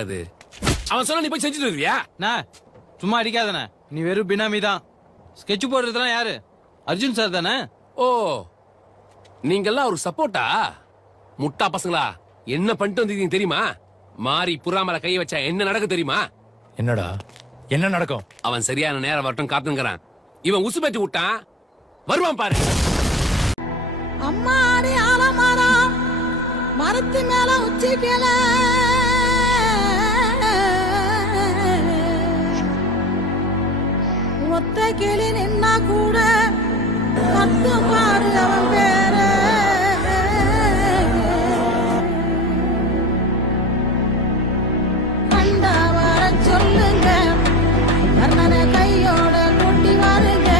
அது அவன் சொல்ல நீ போய் செஞ்சுட்டு வருவியா? சும்மா அடிக்காதண்ணே, நீ வெறும் பினாமி தான். ஸ்கெட்ச் போடுறதுலாம் யாரு? அர்ஜுன் சார் தானே? ஓ, நீங்கெல்லாம் ஒரு சப்போர்ட்டா? முட்டா பசங்களா, என்ன பண்ணிட்டு வந்தீங்க தெரியுமா? மாறி புறாமல கைய வச்சா என்ன நடக்க தெரியுமா? என்னடா என்ன நடக்கும்? அவன் சரியான நேரம் வரட்டும் காத்துங்கிறான். இவன் உசுபேத்தி விட்டான், வருவான் பாரு. அம்மாடி ஆலமரம் மரத்து மேல உச்சிக்கல ஒத்த கிளி நின்னா கூட கத்து பாரு அவன் பேர. கண்டா வர சொல்லுங்க, கர்ணனை கையோட கூட்டி வாருங்க.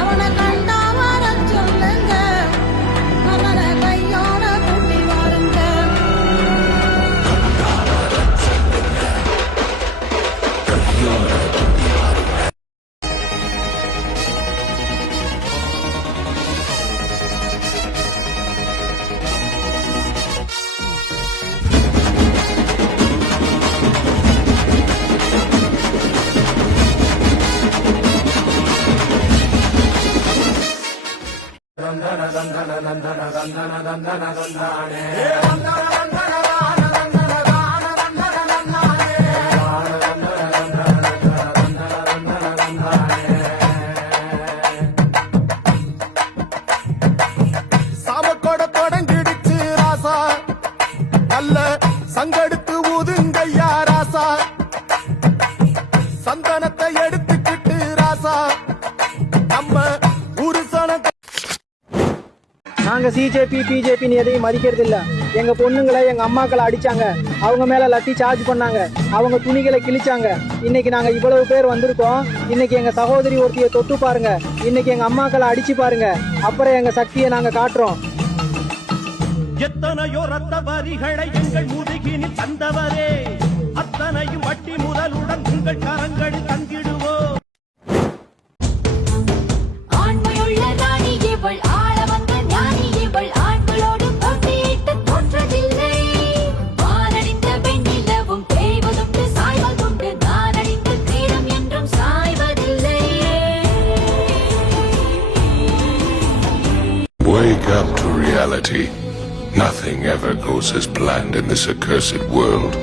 அவனை கண்டா வர சொல்லுங்க, கர்ணனை கையோட கூட்டி வாருங்க. சாமக்கோட தொடங்கிடுச்சு ராசா, நல்ல சங்கெடுத்து ஊதுங்கய்யா ராசா. சந்தனத்தை எடுத்துக்கிட்டு ராசா, நம்ம ஊரு சன. நாங்க சிஜேபி பிஜேபின்னு எதையும் மதிக்கிறது இல்ல. எங்க பொண்ணுங்களை எங்க அம்மாக்களை அடிச்சாங்க, அவங்க மேல லட்டி சார்ஜ் பண்ணாங்க, அவங்க துணிகளை கிழிச்சாங்க. இன்னைக்கு நாங்க இவ்வளவு பேர் வந்திருக்கோம். இன்னைக்கு எங்க சகோதரி ஒருத்தியை தொட்டு பாருங்க, இன்னைக்கு எங்க அம்மாக்களை அடிச்சு பாருங்க, அப்புறம் எங்க சக்தியை நாங்க காட்டுறோம். எத்தனையோ ரத்த வரிகளை எங்கள் முதுகினில் தந்தவரே, அத்தனையும் வட்டி முதலுடன் உங்கள் கரங்களில் தந்திடுவோம். ஆண்மையுள்ள ராணி இவள், ஆள வந்த ஞானி இவள், ஆண்களோடு போட்டியிட்டு தோற்றதில்லை. வானடிந்த பெண்ணிலவும் தேய்வதுண்டு, சாய்வதுண்டு, நான் அணிந்த கிரீடம் என்றும் சாய்வதில்லை. Wake up to reality. Nothing ever goes as planned in this accursed world.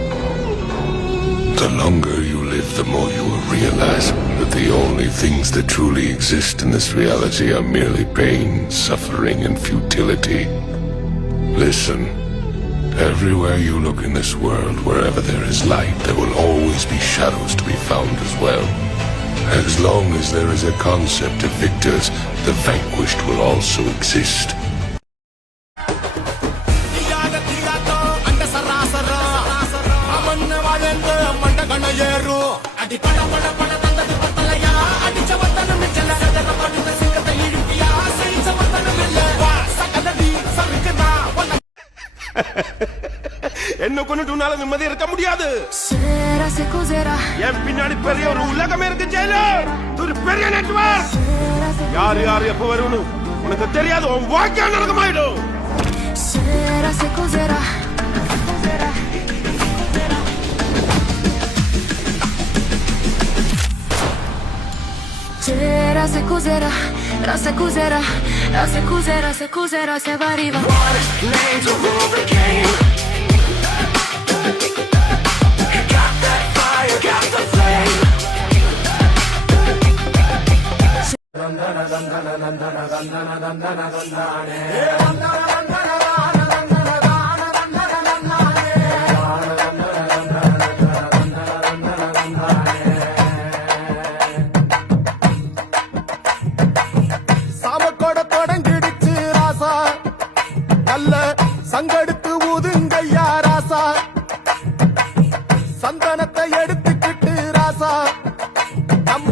The longer you live, the more you will realize that the only things that truly exist in this reality are merely pain, suffering, and futility. Listen, everywhere you look in this world, wherever there is light, there will always be shadows to be found as well. As long as there is a concept of victors, the vanquished will also exist. என்ன கொண்டுனால நிம்மதி இருக்க முடியாது. என் பின்னாடி பெரிய ஒரு உலகமே இருக்கு Jailer. ஒரு பெரிய நெட்வொர்க். யார் யார் எப்ப வருவனும் உனக்கு தெரியாது. உன் வாழ்க்கை நரகமாயிடும். Se cos'era, se cos'era, se cos'era, se cos'era, se va arriva. What name to rule the game? You got that fire, got the flame. சங்கெடுத்து ஊதுங்கய்யா ராசா, சந்தனத்தை எடுத்துக்கிட்டு ராசா, நம்ம